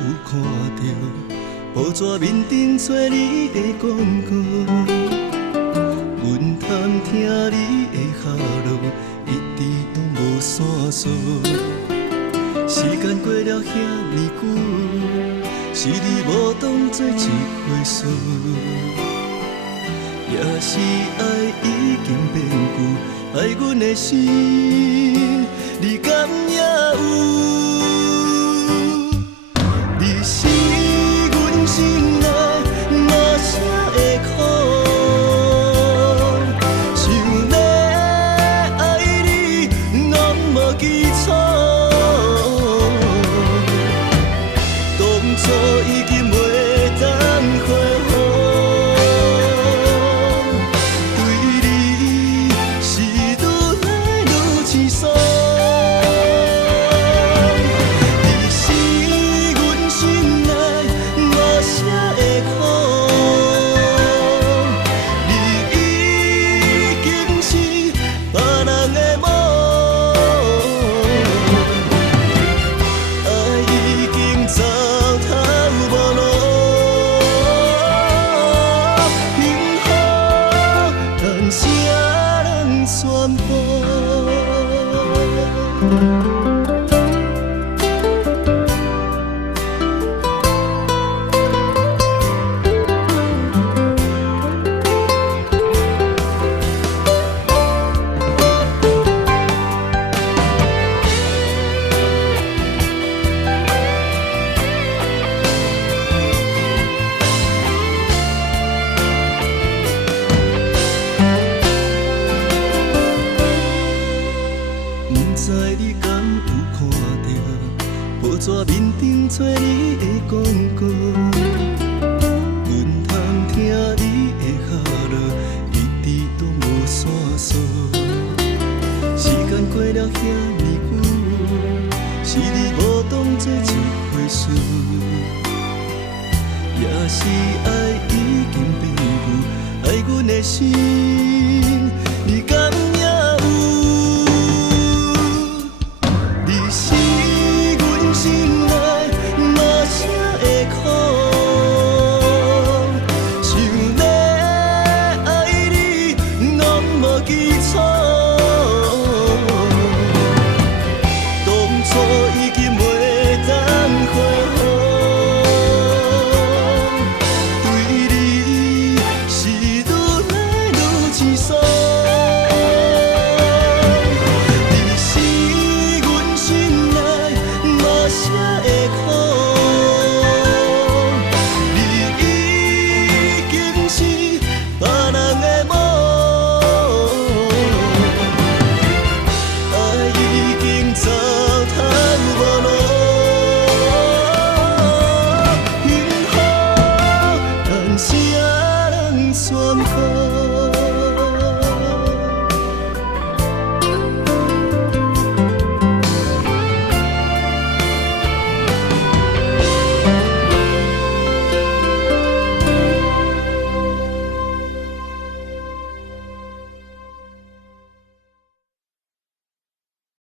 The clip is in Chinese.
有看到报纸面顶做你的广告，阮通听你的下落，一直拢无线索。时间过了遐尼久，是你无当作一回事，也是爱已经变旧，爱阮的心，你敢也有？你是阮心内无声的苦，想要爱你拢无基础。当初已经袂当恢复，对你是愈来愈凄爽。你是阮心内无声的苦，你已经是别人的某。不知你敢有看到报纸面顶做你的广告，阮通听你的下落，一直都无线索。时间过了遐尼久，是你无当作一回事，也是爱已经变旧，爱阮的心。